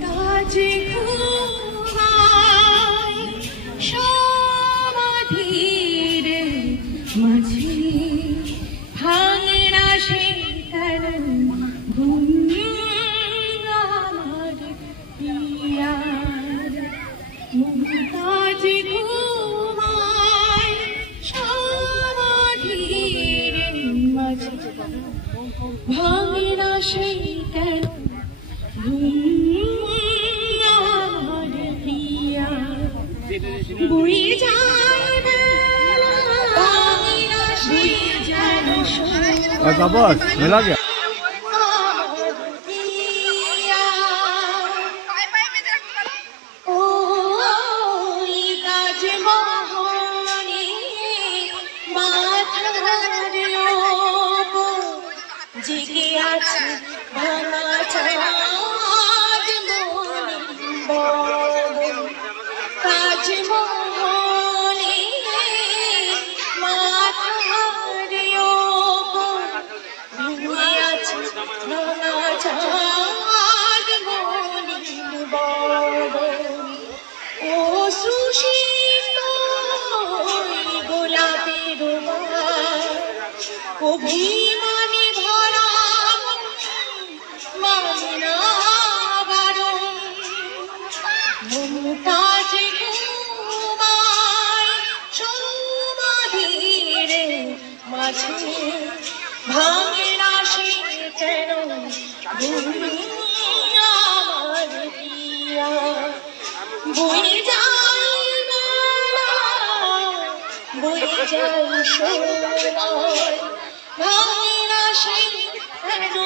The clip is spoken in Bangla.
তাজে ঘুমায় সমাধির মাঝে ভাঙে না সে তার ঘুম আমার পিয়ার মুমতাজ ঘুমায় সমাধির মাঝে ভাঙে না সে তার বই যায় মেলা গিয়া জেগে আছে ভাঙা তাজমহলে মাথার ওপর ঘুমিয়ে আছে ভাঙা চাঁদ মলিন বদন ও সুশীত গোলাপের অভিমানে ভরা মামলা বারণ মুমতাজ ঘুমায় সমাধির মাঝে ভাঙে না সে কেন আমার পিয়া বয়ে যায় মেলা বয়ে যায় সময় ভাঙে না সে কেন